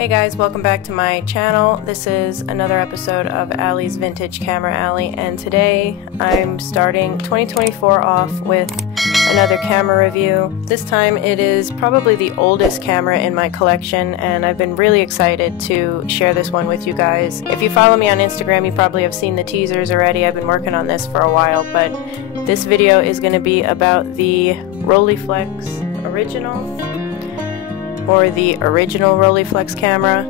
Hey guys, welcome back to my channel. This is another episode of Allie's Vintage Camera Alley, and today I'm starting 2024 off with another camera review. This time it is probably the oldest camera in my collection, and I've been really excited to share this one with you guys. If you follow me on Instagram, you probably have seen the teasers already. I've been working on this for a while, but this video is going to be about the Rolleiflex Original, or the original Rolleiflex camera.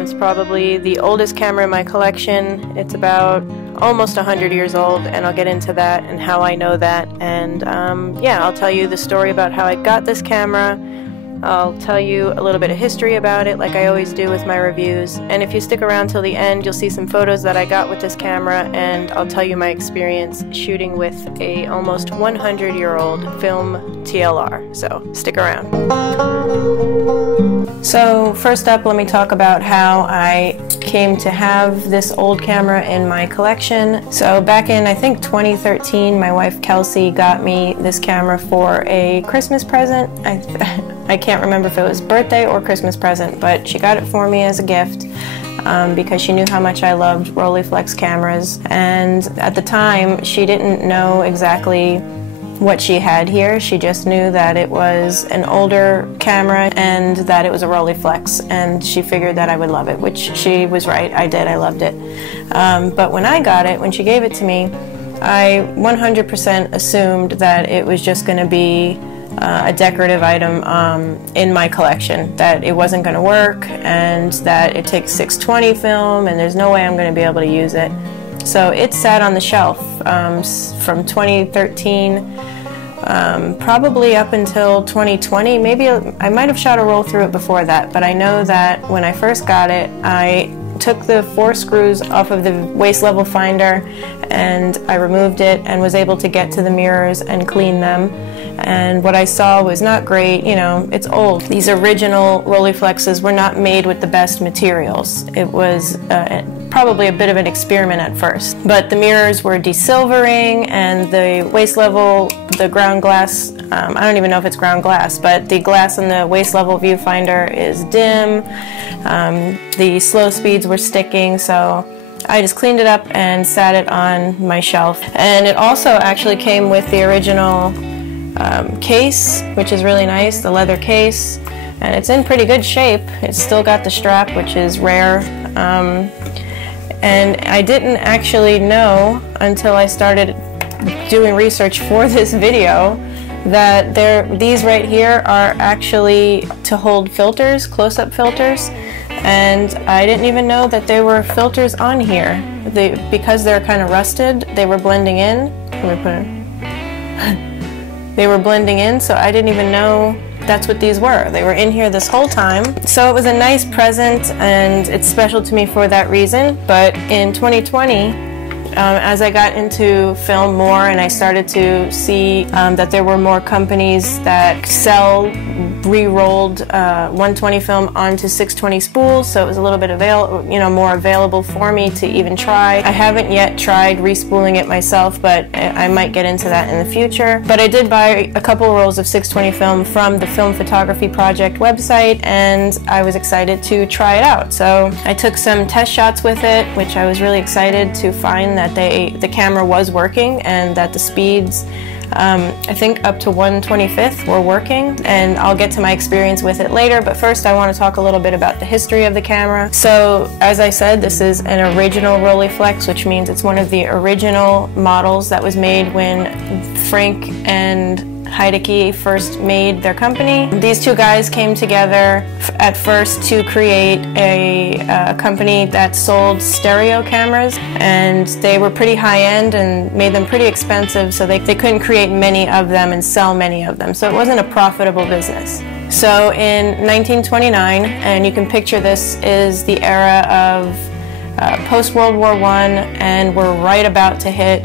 It's probably the oldest camera in my collection. It's about almost 100 years old, and I'll get into that and how I know that. And yeah, I'll tell you the story about how I got this camera. I'll tell you a little bit of history about it, like I always do with my reviews. And if you stick around till the end, you'll see some photos that I got with this camera, and I'll tell you my experience shooting with a almost 100-year-old film TLR. So stick around. So first up, let me talk about how I came to have this old camera in my collection. So back in, I think, 2013, my wife Kelsey got me this camera for a Christmas present. I can't remember if it was birthday or Christmas present, but she got it for me as a gift because she knew how much I loved Rolleiflex cameras. And at the time, she didn't know exactly what she had here. She just knew that it was an older camera and that it was a Rolleiflex, and she figured that I would love it, which she was right. I did. I loved it. But when I got it, when she gave it to me, I 100% assumed that it was just going to be a decorative item in my collection, that it wasn't going to work, and that it takes 620 film and there's no way I'm going to be able to use it. So it sat on the shelf from 2013 probably up until 2020. Maybe I might have shot a roll through it before that, but I know that when I first got it, I took the 4 screws off of the waist level finder and I removed it and was able to get to the mirrors and clean them. And what I saw was not great. You know, it's old. These original Rolleiflexes were not made with the best materials. It was probably a bit of an experiment at first. But the mirrors were desilvering, and the waist level, the ground glass, I don't even know if it's ground glass, but the glass in the waist level viewfinder is dim. The slow speeds were sticking, so I just cleaned it up and sat it on my shelf. And it also actually came with the original case, which is really nice, the leather case, and it's in pretty good shape. It's still got the strap, which is rare, and I didn't actually know until I started doing research for this video that these right here are actually to hold filters, close-up filters, and I didn't even know that there were filters on here. Because they're kind of rusted, they were blending in. Let me put it. They were blending in, so I didn't even know that's what these were. They were in here this whole time. So it was a nice present, and it's special to me for that reason. But in 2020, as I got into film more and I started to see that there were more companies that sell re-rolled 120 film onto 620 spools, so it was a little bit more available for me to even try. I haven't yet tried respooling it myself, but I might get into that in the future. But I did buy a couple rolls of 620 film from the Film Photography Project website, and I was excited to try it out. So I took some test shots with it, which I was really excited to find that the camera was working and that the speeds, I think up to 1/25 were working, and I'll get to my experience with it later. But first I want to talk a little bit about the history of the camera. So as I said, this is an original Rolleiflex, which means it's one of the original models that was made when Frank and Heidecke first made their company. These two guys came together at first to create a company that sold stereo cameras, and they were pretty high-end and made them pretty expensive, so they couldn't create many of them and sell many of them, so it wasn't a profitable business. So in 1929, and you can picture this is the era of post-World War I, and we're right about to hit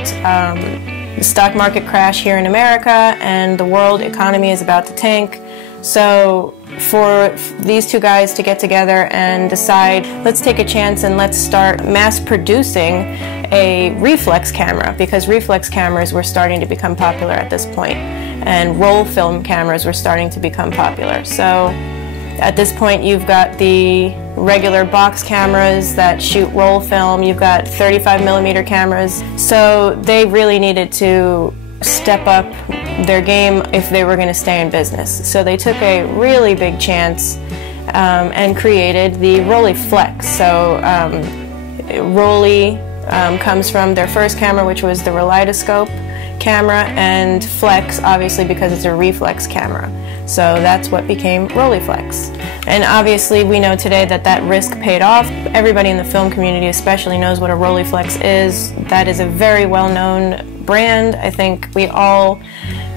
the stock market crash here in America, and the world economy is about to tank. So for these two guys to get together and decide, let's take a chance and let's start mass producing a reflex camera, because reflex cameras were starting to become popular at this point, and roll film cameras were starting to become popular. So At this point, you've got the regular box cameras that shoot roll film. You've got 35mm cameras. So they really needed to step up their game if they were going to stay in business. So they took a really big chance and created the Rolleiflex. So Rollie comes from their first camera, which was the Rolleidoscope camera, and Flex, obviously, because it's a reflex camera. So that's what became Rolleiflex. And obviously we know today that that risk paid off. Everybody in the film community especially knows what a Rolleiflex is. That is a very well-known brand. I think we all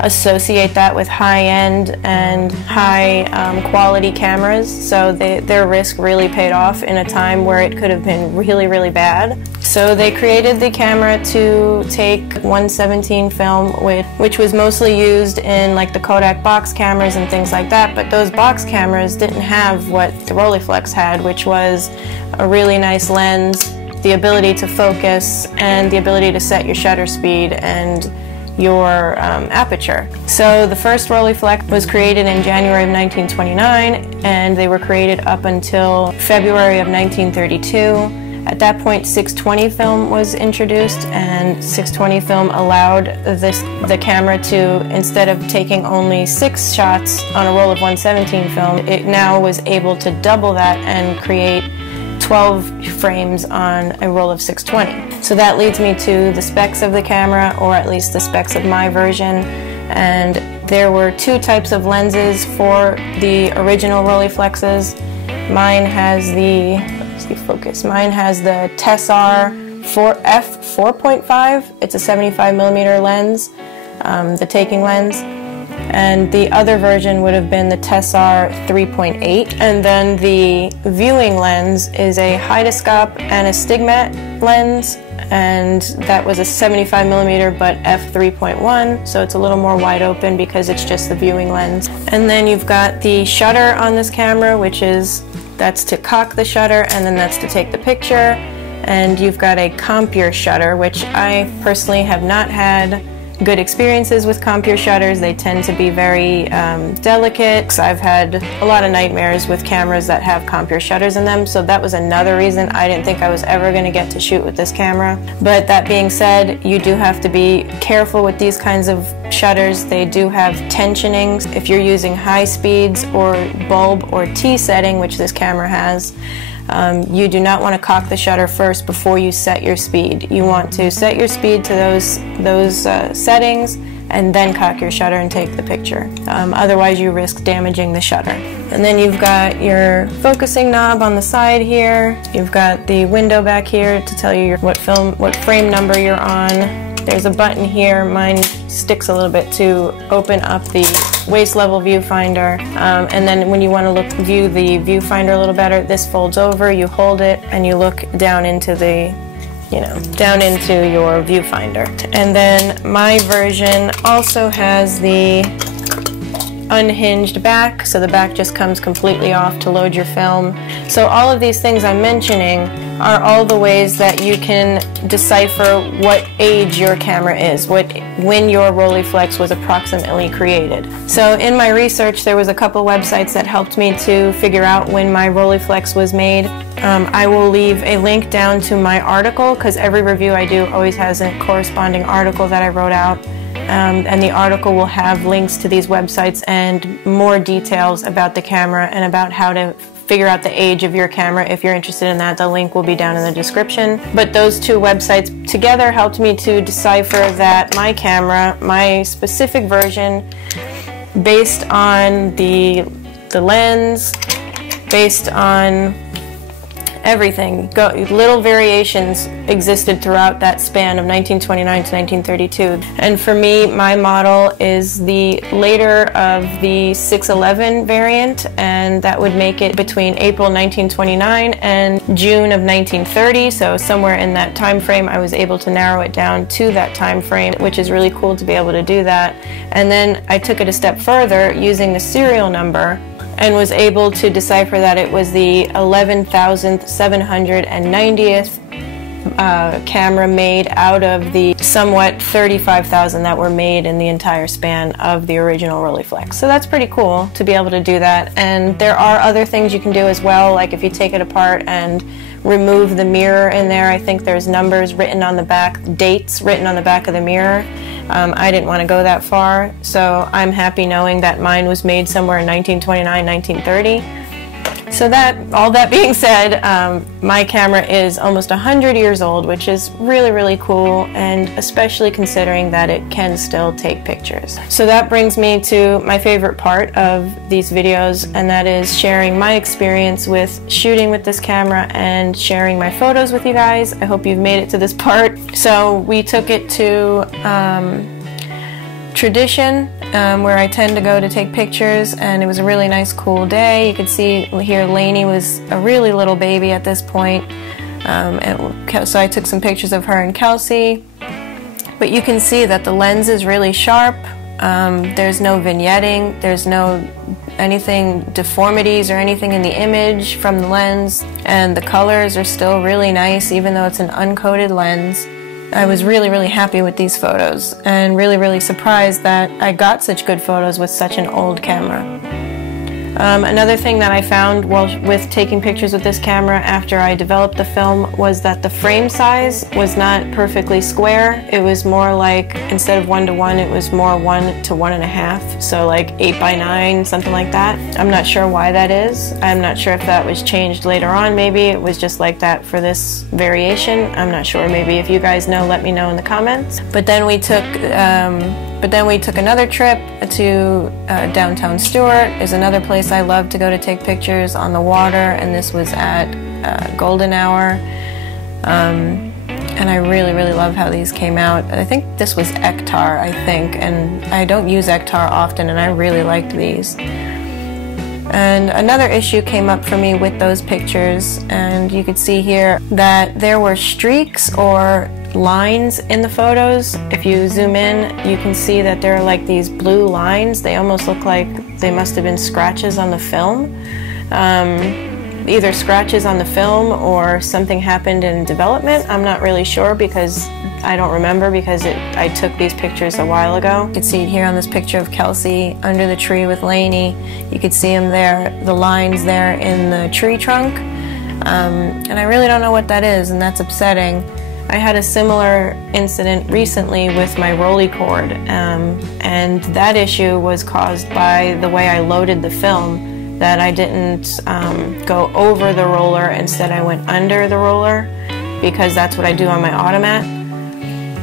associate that with high-end and high-quality cameras. So their risk really paid off in a time where it could have been really, really bad. So they created the camera to take 1:17 film, which was mostly used in like the Kodak box cameras and things like that, but those box cameras didn't have what the Rolleiflex had, which was a really nice lens, the ability to focus, and the ability to set your shutter speed and your aperture. So the first Rolleiflex was created in January of 1929, and they were created up until February of 1932. At that point, 620 film was introduced, and 620 film allowed the camera to, instead of taking only 6 shots on a roll of 117 film, it now was able to double that and create 12 frames on a roll of 620. So that leads me to the specs of the camera, or at least the specs of my version. And there were 2 types of lenses for the original Rolleiflexes. Mine has the, let's see, focus. Mine has the Tessar f4.5. It's a 75mm lens, the taking lens. And the other version would have been the Tessar 3.8. And then the viewing lens is a Hydoscope and a Stigmat lens, and that was a 75mm but f3.1, so it's a little more wide open because it's just the viewing lens. And then you've got the shutter on this camera, which is, that's to cock the shutter, and then that's to take the picture. And you've got a Compure shutter, which I personally have not had good experiences with Compure shutters. They tend to be very delicate. I've had a lot of nightmares with cameras that have Compure shutters in them, so that was another reason I didn't think I was ever going to get to shoot with this camera. But that being said, you do have to be careful with these kinds of shutters. They do have tensionings. If you're using high speeds or bulb or T setting, which this camera has, you do not want to cock the shutter first before you set your speed. You want to set your speed to those settings and then cock your shutter and take the picture. Otherwise you risk damaging the shutter. And then you've got your focusing knob on the side here. You've got the window back here to tell you what frame number you're on. There's a button here. Mine sticks a little bit to open up the waist level viewfinder, and then when you want to view the viewfinder a little better, this folds over, you hold it, and you look down into the, down into your viewfinder. And then my version also has the unhinged back, so the back just comes completely off to load your film. So all of these things I'm mentioning are all the ways that you can decipher what age your camera is, when your Rolleiflex was approximately created. So in my research, there was a couple websites that helped me to figure out when my Rolleiflex was made. I will leave a link down to my article, because every review I do always has a corresponding article that I wrote out. And the article will have links to these websites and more details about the camera and about how to figure out the age of your camera. If you're interested in that, the link will be down in the description. But those 2 websites together helped me to decipher that my camera, my specific version, based on the lens, based on everything, little variations existed throughout that span of 1929 to 1932. And for me, my model is the later of the 611 variant, and that would make it between April 1929 and June of 1930. So somewhere in that time frame, I was able to narrow it down to that time frame, which is really cool to be able to do that. And then I took it a step further using the serial number, and was able to decipher that it was the 11,790th camera made out of the somewhat 35,000 that were made in the entire span of the original Rolleiflex. So that's pretty cool to be able to do that. And there are other things you can do as well, like if you take it apart and remove the mirror in there. I think there's numbers written on the back, dates written on the back of the mirror. I didn't want to go that far, so I'm happy knowing that mine was made somewhere in 1929, 1930. So all that being said, my camera is almost 100 years old, which is really, really cool, and especially considering that it can still take pictures. So that brings me to my favorite part of these videos, and that is sharing my experience with shooting with this camera and sharing my photos with you guys. I hope you've made it to this part. So we took it to Tradition, where I tend to go to take pictures, and it was a really nice cool day. You could see here Lainey was a really little baby at this point, and so I took some pictures of her and Kelsey. But you can see that the lens is really sharp. There's no vignetting, there's no anything deformities or anything in the image from the lens, and the colors are still really nice even though it's an uncoated lens. I was really, really happy with these photos and really, really surprised that I got such good photos with such an old camera. Another thing that I found with taking pictures with this camera after I developed the film was that the frame size was not perfectly square. It was more like, instead of 1:1, it was more 1 to 1.5, so like 8:9, something like that. I'm not sure why that is. I'm not sure if that was changed later on. Maybe it was just like that for this variation. I'm not sure. Maybe if you guys know, let me know in the comments. But then we took another trip to downtown Stuart. Is another place I love to go to take pictures on the water, and this was at Golden Hour. And I really, really love how these came out. I think this was Ektar, I think, and I don't use Ektar often, and I really liked these. And another issue came up for me with those pictures, and you could see here that there were streaks or lines in the photos. If you zoom in, you can see that there are like these blue lines. They almost look like they must have been scratches on the film. Either scratches on the film or something happened in development. I'm not really sure because I don't remember, because I took these pictures a while ago. You can see it here on this picture of Kelsey under the tree with Lainey. You could see them there, the lines there in the tree trunk. And I really don't know what that is, and that's upsetting. I had a similar incident recently with my Rolly cord, and that issue was caused by the way I loaded the film, that I didn't go over the roller, instead I went under the roller, because that's what I do on my automat.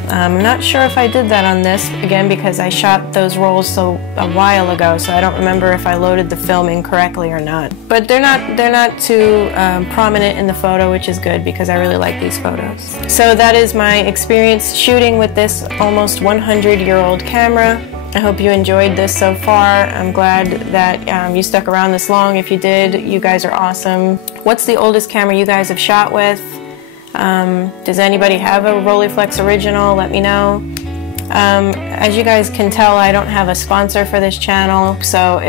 I'm not sure if I did that on this, again, because I shot those rolls a while ago, so I don't remember if I loaded the film incorrectly or not. But they're not too prominent in the photo, which is good because I really like these photos. So that is my experience shooting with this almost 100-year-old camera. I hope you enjoyed this so far. I'm glad that you stuck around this long. If you did, you guys are awesome. What's the oldest camera you guys have shot with? Does anybody have a Rolleiflex original? Let me know. As you guys can tell, I don't have a sponsor for this channel, so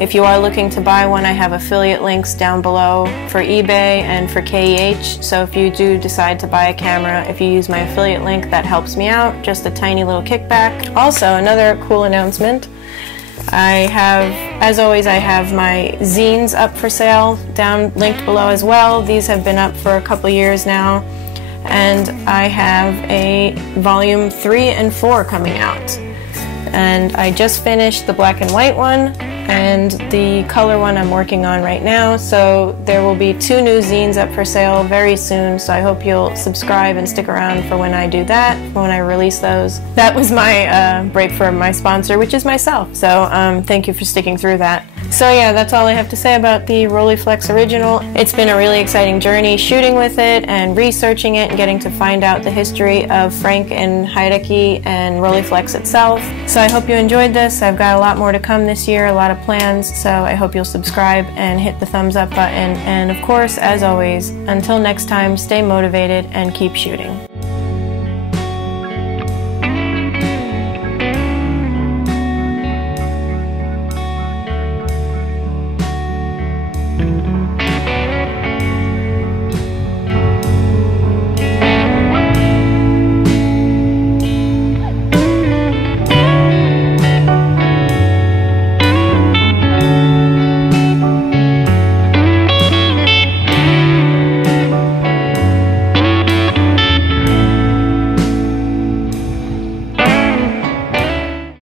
if you are looking to buy one, I have affiliate links down below for eBay and for KEH, so if you do decide to buy a camera, if you use my affiliate link, that helps me out, just a tiny little kickback. Also, another cool announcement. As always, I have my zines up for sale, linked below as well. These have been up for a couple years now, and I have a volume 3 and 4 coming out. And I just finished the black and white one, and the color one I'm working on right now, so there will be 2 new zines up for sale very soon, so I hope you'll subscribe and stick around for when I do that, when I release those. That was my break for my sponsor, which is myself, so thank you for sticking through that. So yeah, that's all I have to say about the Rolleiflex original. It's been a really exciting journey shooting with it and researching it and getting to find out the history of Frank and Heidecke and Rolleiflex itself. So I hope you enjoyed this. I've got a lot more to come this year, a lot of plans, so I hope you'll subscribe and hit the thumbs up button. And of course, as always, until next time, stay motivated and keep shooting.